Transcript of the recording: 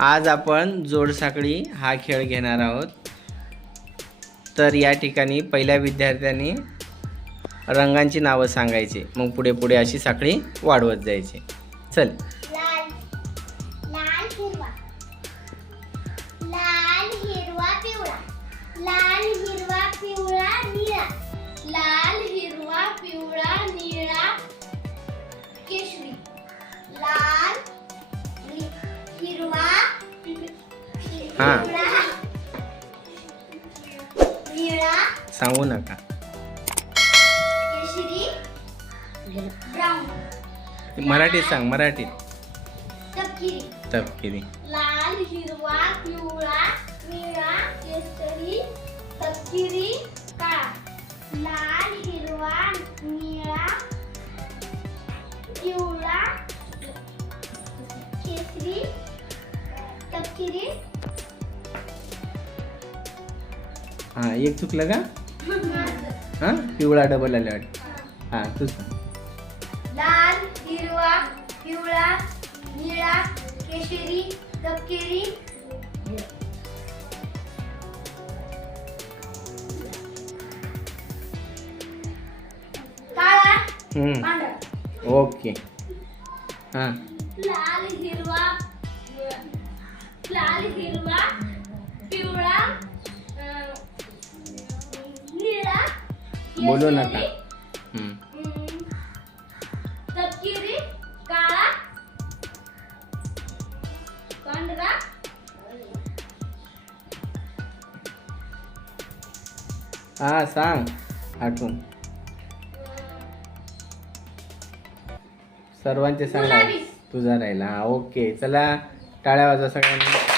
आज आपण जोडसाखळी हा खेळ घेणार आहोत। तर या ठिकाणी पहिल्या विद्यार्थ्यांनी रंगांची नावं सांगायची, मग पुढे पुढे अशी साखळी वाढवत जायची। चल। लाल लाल हिरवा लाल हिरवा पिवळा लाल हिरवा पिवळा निळा लाल हिरवा पिवळा निळा केशरी लाल हिरवा हा निळा सांगू नका। केशरी ब्राउन मराठीत सांग, मराठीत। तपकिरी तपकिरी। लाल हिरवा पिवळा निळा केशरी तपकिरी काळा लाल हिरवा निळा पिवळा केशरी तपकिरी हा एक चुकलं का? हा पिवळा डबल आले वाटतं। हा तू सांग। लाल हिरवा पिवळा निळा केशरी तपकिरी काळा पांढरा। ओके। हा लाल हिरवा पिवळा निळा बोलू नका। तपकिरी काळा पांढरा हा सांग आठवून। सर्वांचे सांगा, गुलाबी। तुझा राहिला। हा ओके, चला टाळ्या वाजवा सगळ्यांनी।